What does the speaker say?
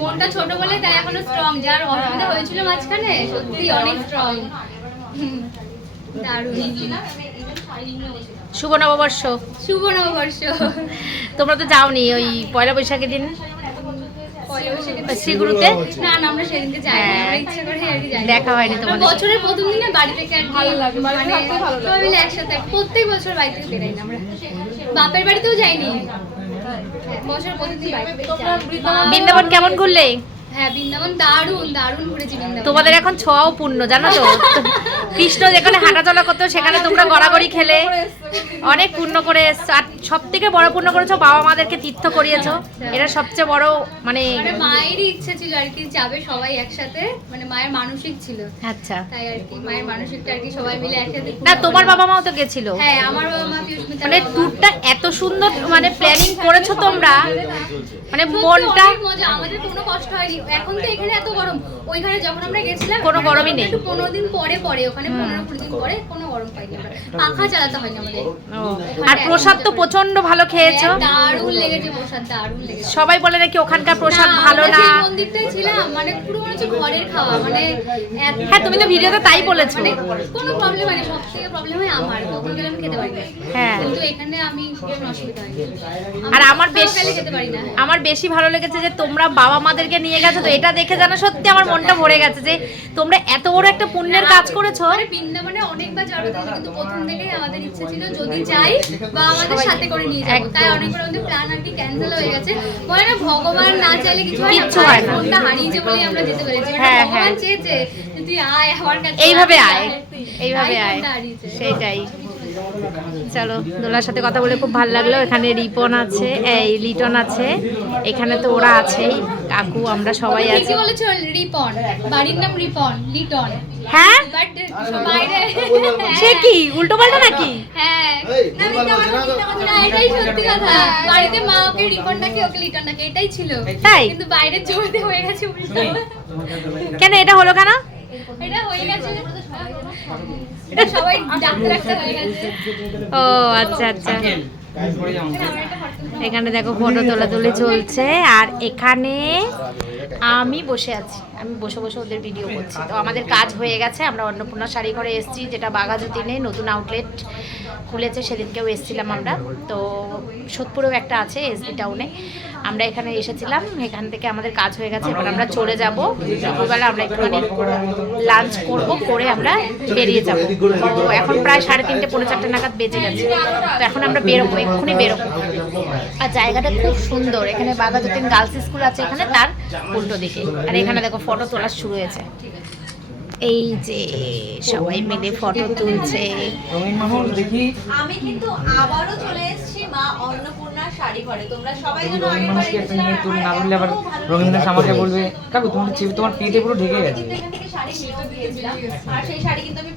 মনটা ছোট বলে তাই এখনও স্ট্রং যার অসুবিধা হয়েছিল মাঝখানে সত্যি অনেক স্ট্রং শুভ নববর্ষ। শুভ নববর্ষ। তোমরা তো যাওনি ওই পয়লা বৈশাখের দিন? শ্রীগুরুতে? না না আমরা সেদিনকে যাই হ্যাঁ। আমরা ইচ্ছে করে আর কি যাই দেখা হয়নি তোমাদের। বছরের প্রথম দিনে বাড়ি থেকে আর ভালো লাগে মানে সবাই মিলে একসাথে প্রত্যেক বছর বাড়ি থেকে বেরাই না আমরা। বাপের বাড়িতেও যাইনি। বছরের প্রথম দিন বাড়ি থেকে বৃন্দাবন কেমন ঘুরলে? হ্যাঁ বৃন্দাবন দারুণ দারুণ ঘুরেছি বৃন্দাবন। তোমাদের এখন ছোঁয়াও পূর্ণ জানো তো? কৃষ্ণ যেখানে হাঁটাচলা করতো সেখানে তোমরা গড়াগড়ি খেলে। অনেক পূর্ণ করে এসছো। আর সব থেকে বড় পূর্ণ করেছ বাবা মাদেরকে তীর্থ করিয়েছো। এটা সবচেয়ে বড় মানে মানে মায়েরই ইচ্ছে ছিল আর কি যাবে সবাই একসাথে। মানে মায়ের মানসিক ছিল। আচ্ছা। তাই আর কি মায়ের মানসিকটা আর কি সবাই মিলে একসাথে না তোমার বাবা মাও তো গেছিল। হ্যাঁ আমার বাবা মা মানে ট্যুরটা এত সুন্দর মানে প্ল্যানিং করেছ তোমরা? মানে মনটা আমাদের কোনো কষ্ট হয়নি। এখন তো এখানে এত গরম। ওইখানে যখন আমরা গেছিলাম কোনো গরমই নেই। একটু পনেরো দিন পরে পরে ওখানে পনেরো কুড়ি দিন পরে কোনো গরম পাইনি আমরা। পাখা চালাতে হয়নি আমাদের। আর প্রসাদ তো প্রচণ্ড ভালো খেয়েছো। হ্যাঁ, দারুণ লেগেছে প্রসাদ দারুণ লেগেছে। সবাই বলে নাকি ওখানকার প্রসাদ ভালো না। যে মন্দিরটায় ছিলাম মানে পুরো মনে হচ্ছে ঘরের খাওয়া মানে হ্যাঁ তুমি তো ভিডিওতে তাই বলেছ। মানে কোনো প্রবলেম হয়নি সব থেকে প্রবলেম হয় আমার। কখন গেলে আমি খেতে পারি না। হ্যাঁ। কিন্তু এখানে আমি কোনো অসুবিধা হয়নি। আর আমার বেশ খেতে পারি না। আমার বেশি ভালো লেগেছে যে তোমরা বাবা মাদেরকে নিয়ে গেছো তো এটা দেখে জানা সত্যি আমার মনটা ভরে গেছে যে তোমরা এত বড় একটা পুণ্যের কাজ করেছ মানে বৃন্দাবনে অনেকবার যাওয়ার কথা কিন্তু প্রথম থেকেই আমাদের ইচ্ছে ছিল যদি যাই বা আমাদের সাথে করে নিয়ে যাব। তাই অনেকবার আমাদের প্ল্যান আর কি ক্যান্সেল হয়ে গেছে বলে না ভগবান না চাইলে কিছু হয় না। ফোনটা হারিয়েছে বলেই আমরা যেতে পেরেছি মানে হ্যাঁ, ভগবান হ্যাঁ। চেয়েছে তুই আয় আমার কাছে এইভাবে আয়। এইভাবে আয়। সেইটাই চলো দোলার সাথে কথা বলে খুব ভালো লাগল। এখানে রিপন আছে এই লিটন আছে এখানে তো ওরা আছেই। কাকু আমরা সবাই আছি। বলেছ রিপন। বাড়ির নাম রিপন লিটন। হ্যাঁ? সে কি উল্টো পাল্টা নাকি? হ্যাঁ। এটাই সত্যি কথা। বাড়িতে মা ওকে রিপন ডাকে ওকে লিটন ডাকে এটাই ছিল। তাই? কিন্তু বাইরের জমিতে হয়ে গেছে উল্টো। কেন এটা হলো কেন? এটা গেছে এটা সবাই ডাক্তার ডাক্তার গেছে। ও আচ্ছা আচ্ছা। এখানে দেখো ফটো তোলা তোলাতুলি চলছে। আর এখানে আমি বসে আছি। আমি বসে বসে ওদের ভিডিও করছি। তো আমাদের কাজ হয়ে গেছে, আমরা অন্নপূর্ণা শাড়ি ঘরে এসেছি, যেটা বাঘাযতীনে নতুন আউটলেট খুলেছে, সেদিনকেও এসেছিলাম আমরা। তো সোদপুরেও একটা আছে এসবি টাউনে আমরা এখানে এসেছিলাম, এখান থেকে আমাদের কাজ হয়ে গেছে, এবার আমরা চলে যাব। দুপুরবেলা আমরা একটুখানি লাঞ্চ করব, করে আমরা বেরিয়ে যাব। তো এখন প্রায় সাড়ে তিনটে, পৌনে চারটে নাগাদ বেজে গেছে। তো এখন আমরা বেরোবো, এক্ষুনি বেরোবো। আর জায়গাটা খুব সুন্দর, এখানে বাঘাযতীন গার্লস স্কুল আছে এখানে, তার উল্টো দিকে। আর এখানে দেখো ফটো তোলা শুরু হয়েছে। এই যে সবাই মিলে ফটো তুলছে। আমি কিন্তু আবারও চলে এসেছি মা অন্নপূর্ণা শাড়ি ঘরে। তোমরা সবাই আগেরবার মানুষকে একটা এসেছিলে, না আমার বললে আবার রবীন্দ্রনাথ আমাকে বলবে কাকু তোমার চিপ তোমার পিঠে পুরো ঢেকে গেছে। শাড়ি আর সেই শাড়ি কিন্তু আমি